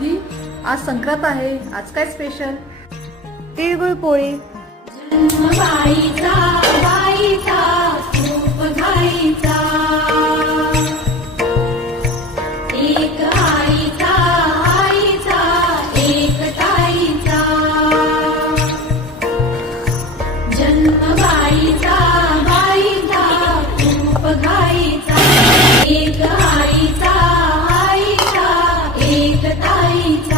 दी आज संक्रांत आहे, आज काय स्पेशल? तिळगुळ पोळी. बाईचा बाईचा खूप घाईचा, एक आईचा आईचा एक ताईचा. जन्म बाईचा बाईचा खूप घाईचा, एक आईचा आईचा एक ताईचा.